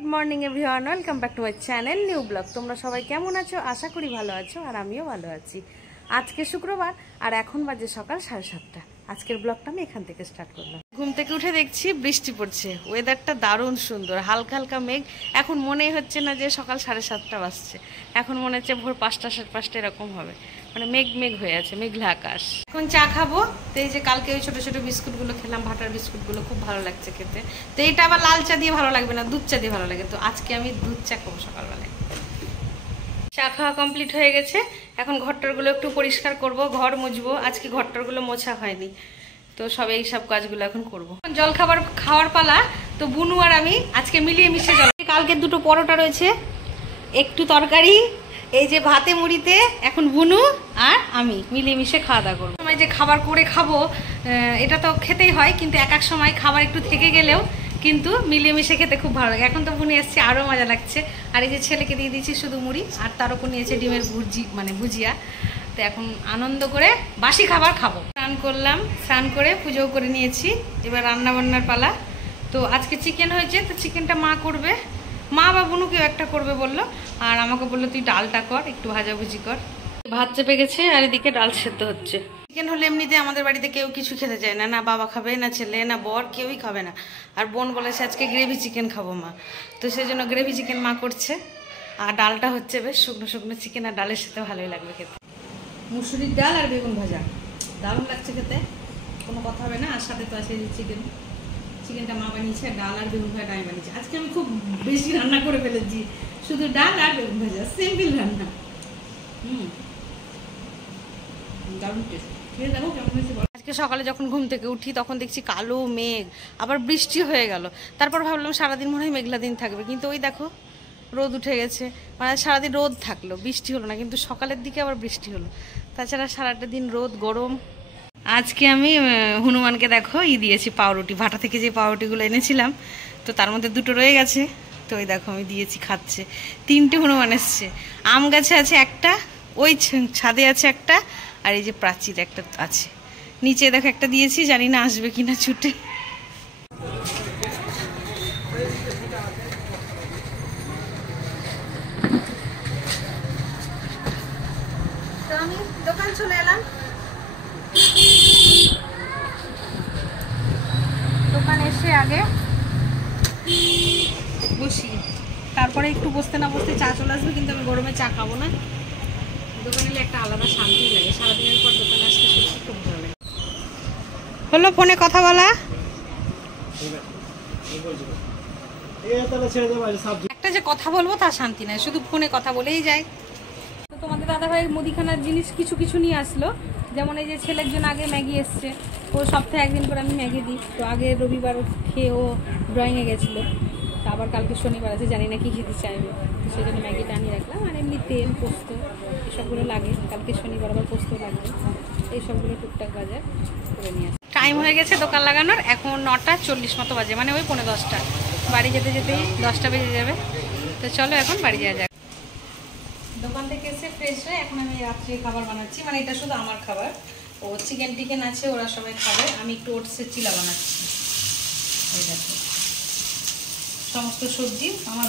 Good morning everyone, welcome back to my channel new blog. তোমরা সবাই কেমন আছো? আশা করি ভালো আছো, আর আমিও ভালো আছি। আজকে শুক্রবার আর এখন বাজে সকাল 7:30। আজকের ব্লগটা আমি এখান থেকে স্টার্ট করলাম। ঘুম থেকে উঠে দেখছি বৃষ্টি পড়ছে, ওয়েদারটা দারুণ সুন্দর, হালকা হালকা মেঘ। এখন মনেই হচ্ছে না যে সকাল 7:30 বাজছে, এখন মনে হচ্ছে ভোর 5টা 5:30 এরকম হবে। মানে মেঘ মেঘ হয়ে আছে, মেঘলা আকাশ। এখন চা খাবো। তো এই যে কালকে ওই ছোট ছোট বিস্কুটগুলো খেলাম, ভাটার বিস্কুটগুলো খুব ভালো লাগছে খেতে। তো এইটা আবার লাল চা দিয়ে ভালো লাগবে না, দুধ চা দিয়ে ভালো লাগে। তো আজকে আমি দুধ চা খাবো সকালবেলায়। চা খাওয়া কমপ্লিট হয়ে গেছে। এখন ঘরটারগুলো একটু পরিষ্কার করব, ঘর মুছবো। আজকে ঘরটারগুলো মোছা হয়নি, তো সব এই সব কাজগুলো এখন করবো। জল খাওয়ার পালা। তো বুনু আর আমি আজকে মিলিয়ে মিশিয়ে জল। কালকে দুটো পরোটা রয়েছে, একটু তরকারি, এই যে ভাতে মুড়িতে। এখন বুনু আর আমি মিলিয়ে মিশে খাওয়া দাওয়া করবো। সময় যে খাবার করে খাবো, এটা তো খেতেই হয়, কিন্তু এক এক সময় খাবার একটু থেকে গেলেও কিন্তু মিলিয়ে মিশে খেতে খুব ভালো লাগে। এখন তো বুনি এসছে, আরও মজা লাগছে। আর এই যে ছেলেকে দিয়ে দিয়েছি শুধু মুড়ি, আর তার উপর নিয়েছে ডিমের ভুজিয়া। তো এখন আনন্দ করে বাসি খাবার খাবো। স্নান করলাম, স্নান করে পুজোও করে নিয়েছি। এবার রান্না বান্নার পালা। তো আজকে চিকেন হয়েছে, তো চিকেনটা মা করবে। মা বা বুনু কেউ একটা করবে বললো, আর আমাকে বললো তুই ডালটা কর, একটু ভাজাভুজি কর। ভাত চেপে গেছে, আর এদিকে ডাল সেদ্ধ হচ্ছে। চিকেন হলে এমনিতে আমাদের বাড়িতে কেউ কিছু খেতে চায় না, না বাবা খাবে, না ছেলে, না বর, কেউই খাবে না। আর বোন বলেছে আজকে গ্রেভি চিকেন খাবো মা, তো সেই জন্য গ্রেভি চিকেন মা করছে। আর ডালটা হচ্ছে বেশ শুকনো শুকনো চিকেন, আর ডালের সাথে ভালোই লাগবে খেতে। মুসুরির ডাল আর বেগুন ভাজা দারুণ লাগছে খেতে, কোনো কথা হবে না। আর সাথে তো আছে চিকেনটা মা বানিয়েছে, ডাল আর বেগুন ভাজা আমি বানিয়েছি। আজকে আমি খুব বেশি রান্না করে ফেলেছি, শুধু ডাল আর বেগুন ভাজা, সিম্পল রান্না। দারুণ টেস্ট। খেয়ে দেখো কেমন হয়েছে। আজকে সকালে যখন ঘুম থেকে উঠি তখন দেখছি কালো মেঘ, আবার বৃষ্টি হয়ে গেল। তারপর ভাবলাম সারাদিন মনে হয় মেঘলা দিন থাকবে, কিন্তু ওই দেখো রোদ উঠে গেছে। মানে সারাদিন রোদ থাকলো, বৃষ্টি হলো না, কিন্তু সকালের দিকে আবার বৃষ্টি হলো। তাছাড়া সারাটা দিন রোদ গরম। আজকে আমি হনুমানকে দেখো দিয়েছি পাউরুটি, ভাটা থেকে যে পাউরুটিগুলো এনেছিলাম, তো তার মধ্যে দুটো রয়ে গেছে। তো ওই দেখো আমি দিয়েছি, খাচ্ছে। 3টে হনুমান এসছে। আম গাছে আছে একটা, ওই ছাদে আছে একটা, আর এই যে প্রাচীর একটা আছে। নিচে দেখো একটা দিয়েছি, জানি না আসবে কিনা ছুটে। তো আমি দোকান চলে এলাম। দোকানে এসে আগে বসি, তারপরে একটু বসতে না বসতে চা চলে আসবে, কিন্তু আমি গরমে চা খাবো না। দোকানে এলে একটা আলাদা শান্তি লাগে, সারাদিনের পর দোকানে আসতে সত্যি খুব ভালো লাগে। হলো ফোনে কথা বলা, একটা যে কথা বলবো তার শান্তি নাই, শুধু ফোনে কথা বলেই যায়। তো তোমাদের দাদাভাই মুদিখানার জিনিস কিছু কিছু নিয়ে আসলো। যেমন এই যে ছেলের জন্য আগে ম্যাগি এসছে, ও সপ্তাহে একদিন করে আমি ম্যাগি দিই। তো আগে রবিবার খেয়ে ও ড্রয়িংয়ে গেছিলো, তো আবার কালকে শনিবার আছে, জানি না কি খেতে চাইবে, তো সেই জন্য ম্যাগিটা আনিয়ে রাখলাম। আর এমনি তেল, পোস্ত এসবগুলো লাগে, কালকে শনিবার আবার পোস্ত লাগবে, এইসবগুলো টুকটাক বাজার করে নিয়ে আসে। টাইম হয়ে গেছে দোকান লাগানোর, এখন 9:40 মতো বাজে, মানে ওই 9:45। বাড়ি যেতে যেতেই 10টা বেজে যাবে। তো চলো এখন বাড়ি যাওয়া যাক। দোকান থেকে এসে ফ্রেশ হয়ে এখন আমি রাত্রে খাবার বানাচ্ছি, মানে এটা শুধু আমার খাবার। ও চিকেন টিকেন আছে, ওরা সবাই খাবে। আমি একটু ওটসের চিলা বানাচ্ছি। এই দেখো সমস্ত সবজি, আমার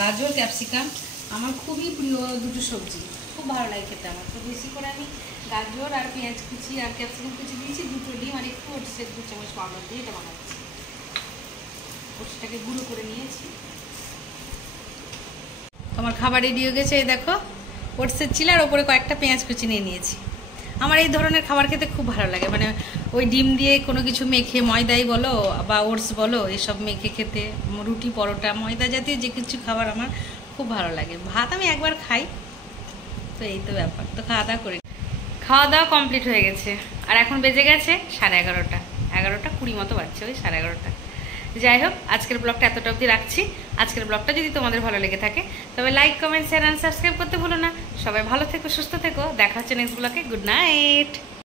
গাজর ক্যাপসিকাম আমার খুবই প্রিয় দুটো সবজি, খুব ভালো লাগে খেতে আমার। তো বেশি করে আমি গাজর আর পেঁয়াজ কুচি আর ক্যাপসিকাম কুচি দিয়েছি, 2টো ডিম আর একটু ওটসের 2 চামচ পাউডার দিয়ে এটা বানাচ্ছি। ওটসটাকে গুঁড়ো করে নিয়েছি। তোমার খাবার রেডি হয়ে গেছে, এই দেখো ওটসের চিলার ওপরে কয়েকটা পেঁয়াজ কুচি নিয়ে নিয়েছি। আমার এই ধরনের খাবার খেতে খুব ভালো লাগে, মানে ওই ডিম দিয়ে কোনো কিছু মেখে, ময়দাই বলো বা ওটস বলো, এসব মেখে খেতে, রুটি পরোটা ময়দা জাতীয় যে কিছু খাবার আমার খুব ভালো লাগে। ভাত আমি একবার খাই, তো এই তো ব্যাপার। তো খাওয়া দাওয়া কমপ্লিট হয়ে গেছে, আর এখন বেজে গেছে 11:30, 11:20 মতো বাজছে, ওই 11:30। যাই হোক, আজকের ব্লগটা এতটা অবধি রাখছি। আজকের ব্লগটা যদি তোমাদের ভালো লেগে থাকে তবে like, comment, share and subscribe করতে ভুলো না। সবাই ভালো থেকো, সুস্থ থেকো, দেখা হচ্ছে নেক্সট ব্লগে। Good night.